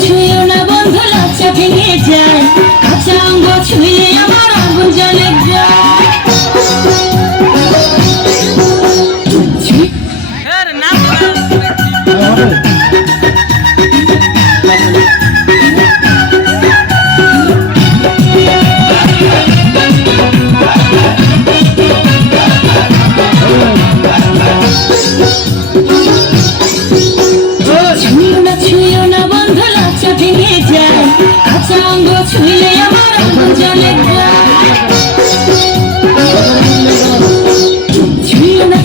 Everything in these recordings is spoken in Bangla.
ছুঁয়ো না বন্ধু লজ্জা ভেঙে যায়, কাঁচা অঙ্গ ছুঁয়ে আমার আগুন জ্বলে যায়। ছুঁয়ো না বন্ধু লজ্জা ভেঙে যায়, কাঁচা অঙ্গ ছুঁলে আমার আগুন জ্বলে যায়।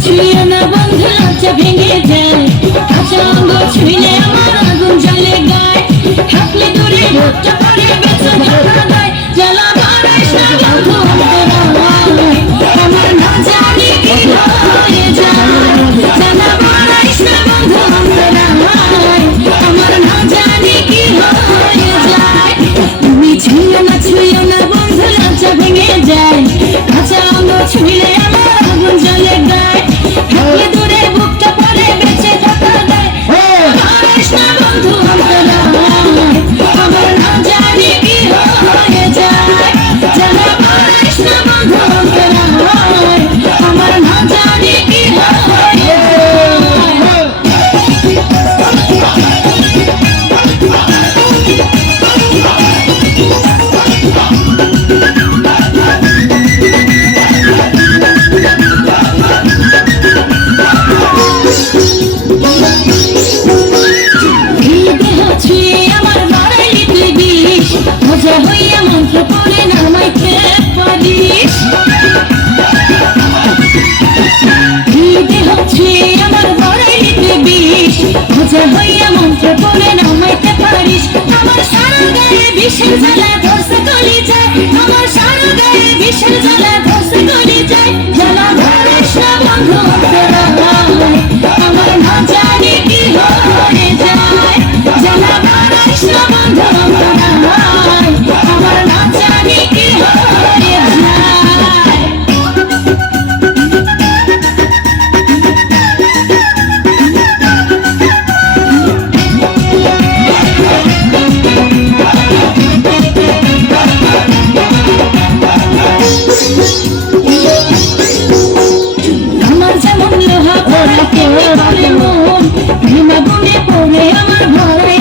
ছুঁয়ো না বন্ধু লজ্জা ভেঙে যায়, কাঁচা অঙ্গ ছুঁলে আমার আগুন জ্বলে গায়। থাকলে দূরে ভোটটা করে বেঁচে থাকা যায়, জ্বালা বাড়াইস না বন্ধু অন্তরায়, আমার না জানি কি হয়ে যায়। জ্বালা বাড়াইস না বন্ধু অন্তরায়, আমার না জানি কি হয়ে যায়। তুমি ছুঁয়ো না বন্ধু লজ্জা ভেঙে যায়, কাঁচা অঙ্গ ছুঁলে আমার আগুন জ্বলে গায়। থাকলে দূরে বুকটা পরে বেঁচে থাকা যায়, বাড়াইস না বন্ধু অন্তরায়, আমার না জানি কি হয়ে যায়। জ্বালা বাড়াইস না বন্ধু অন্তরায়, আমার না জানি কি হয়ে যায়। মজা হইয়া মন্ত্র পড়ে নামাইতে পারিস, দেহ ছুঁয়ে আমার বাড়াইতে বিষ। মজা হইয়া মন্ত্র পড়ে নামাইতে পারিস, আমার সারা গায়ে বিষের জ্বালা ধরছে গলি যায়, আমার সারা গায়ে বিষের জ্বালা ধরছে গলি যায়। জ্বালা ধরিস না বন্ধু অন্তরায়, আমার না জানি কি হয়ে যায়। জ্বালা ধরিস না বন্ধু অন্তরায়, আমার না জানি কি হয়ে যায়। আমার যেমন লোহা পড়া কেউ করে মন, ভীমা গুনে পড়ে আমার ঘরে